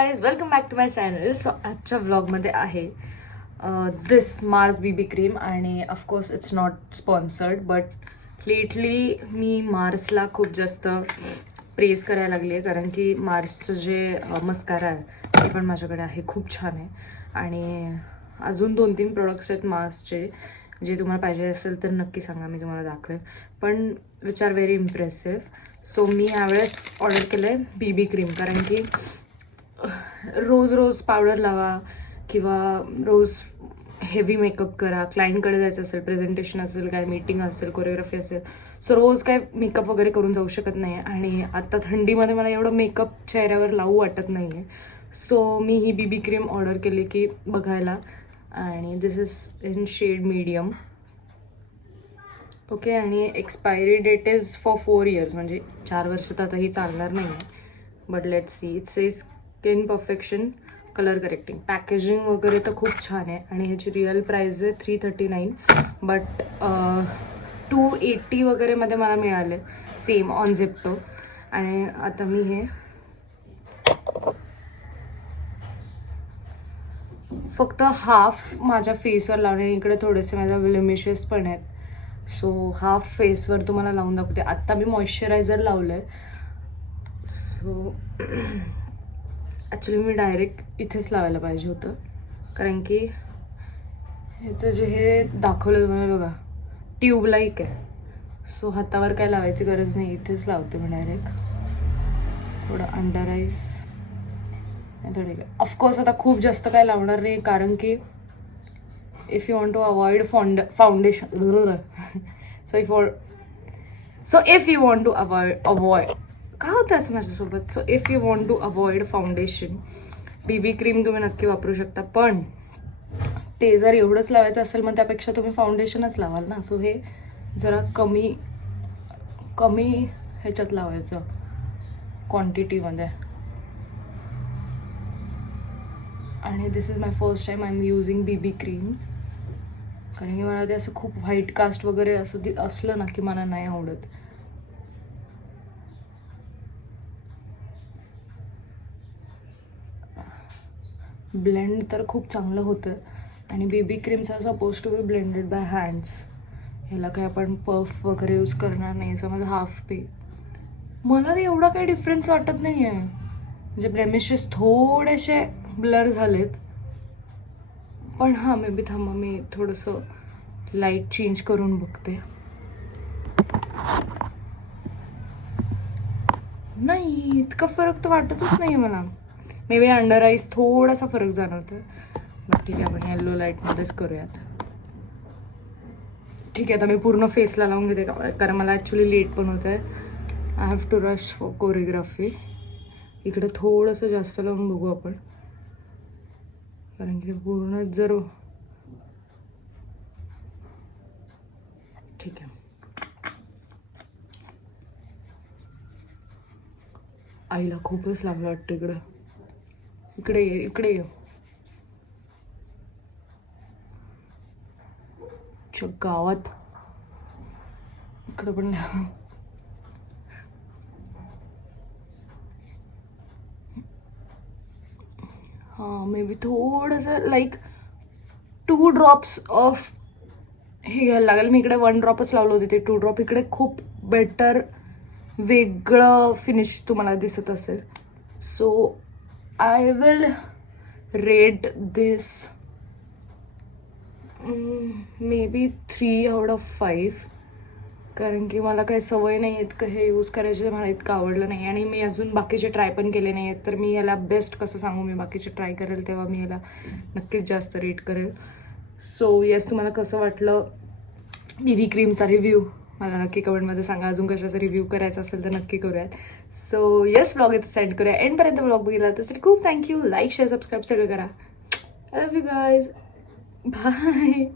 Guys, welcome back to my channel. So आजच्या व्लॉगमध्ये आहे दिस मार्स बीबी क्रीम आणि of course it's not sponsored, but lately मी मार्सला खूप जास्त प्रेज करायला लागली आहे, कारण की मार्सचं जे मस्कारा आहे ते पण माझ्याकडे आहे, खूप छान आहे. आणि अजून 2-3 प्रोडक्ट्स आहेत मार्सचे, जे तुम्हाला पाहिजे असेल तर नक्की सांगा, मी तुम्हाला दाखवेन. पण which are very impressive. So मी यावेळेस ऑर्डर केलं आहे बीबी क्रीम, कारण की रोज रोज पावडर लावा किंवा रोज हेवी मेकअप करा, क्लायंटकडे जायचं असेल, प्रेझेंटेशन असेल, काय मीटिंग असेल, कोरिओग्राफी असेल, सो रोज काय मेकअप वगैरे करून जाऊ शकत नाही. आणि आता थंडीमध्ये मला एवढं मेकअप चेहऱ्यावर लावू वाटत नाही आहे. सो मी ही बीबी क्रीम ऑर्डर केली की बघायला, आणि this is in shade medium. Okay, आणि expiry date is for 4 years, म्हणजे 4 वर्ष तर आता ही चालणार नाही आहे. But let's see. It's is skin perfection colour correcting. Packaging वगैरे तर खूप छान आहे, आणि ह्याची रिअल प्राईस आहे 339, बट 280 वगैरेमध्ये मला मिळाले सेम ऑन झेप्टो. आणि आता मी हे फक्त हाफ माझ्या फेसवर लावणे, इकडे थोडेसे माझ्या ब्लेमिशेस पण आहेत, सो हाफ फेसवर तुम्हाला लावून दाखवते. आत्ता मी मॉइश्चरायझर लावलं आहे. सो ॲक्च्युली मी डायरेक्ट इथेच लावायला पाहिजे होतं, कारण की ह्याचं जे हे दाखवलं तुम्हाला बघा, ट्यूबलाईक आहे. सो हातावर काय लावायची गरज नाही, इथेच लावते मी डायरेक्ट. थोडं अंडर आईज, थोडे ऑफकोर्स आता खूप जास्त काय लावणार नाही, कारण की if you want to avoid foundation so if you want to avoid काय होतं असं माझ्यासोबत. So if you want to avoid foundation, BB cream तुम्ही नक्की वापरू शकता. पण ते जर एवढंच लावायचं असेल, मग त्यापेक्षा तुम्ही फाउंडेशनच लावाल ना. सो हे जरा कमी ह्याच्यात लावायचं, क्वांटिटीमध्ये. आणि this is my first time I am using BB creams, कारण की मला ते असं खूप व्हाईट कास्ट वगैरे असलं ना की मला नाही आवडत. ब्लेंड तर खूप चांगलं होतं, आणि BB creams are suppose to be blended by hands. ह्याला काय आपण पफ वगैरे यूज करणार नाही. समज हाफ पे, मला ते एवढा काही डिफरन्स वाटत नाही आहे. म्हणजे ब्लेमिशेस थोडेसे ब्लर झालेत, पण हां मे बी थांबा, मी थोडंसं लाईट चेंज करून बघते. नाही, इतका फरक तर वाटतच नाही आहे मला. मे बी अंडर आईज थोडासा फरक जाणवतो. बट ठीक आहे, आपण येल्लो लाईटमध्येच करूयात. ठीक आहे, आता मी पूर्ण फेसला लावून घेते, कारण मला ॲक्च्युली लेट पण होत आहे. I have to rush for choreography. इकडे थोडंसं जास्त लावून बघू आपण, कारण की पूर्ण जर ठीक आहे. आईला खूपच लागलं वाटतं. इकडे ये. गावात इकडे पण हां, मे बी थोडंसं लाईक 2 drops ऑफ हे घ्यायला लागेल. मी इकडे 1 ड्रॉपच लावलं होते, ते 2 ड्रॉप इकडे खूप बेटर वेगळं फिनिश तुम्हाला दिसत असेल. So I will rate this may be 3 out of 5, कारण की मला काही सवय नाही आहेत का हे यूज करायची, मला इतकं आवडलं नाही. आणि मी अजून बाकीचे ट्राय पण केले नाही आहेत, तर मी याला बेस्ट कसं सांगू. मी बाकीचे ट्राय करेल तेव्हा मी याला नक्कीच जास्त रेट करेल. सो येस, तुम्हाला कसं वाटलं बीबी क्रीमचा रिव्ह्यू मला नक्की कमेंटमध्ये सांगा. अजून कशाचा रिव्ह्यू करायचा असेल तर नक्की करूयात. सो येस, व्लॉग इथं सेंड करूया. एंडपर्यंत व्लॉग बघितला त्यासाठी खूप थँक्यू. लाईक, शेअर, सबस्क्राईब सगळं करा. I love you guys. Bye.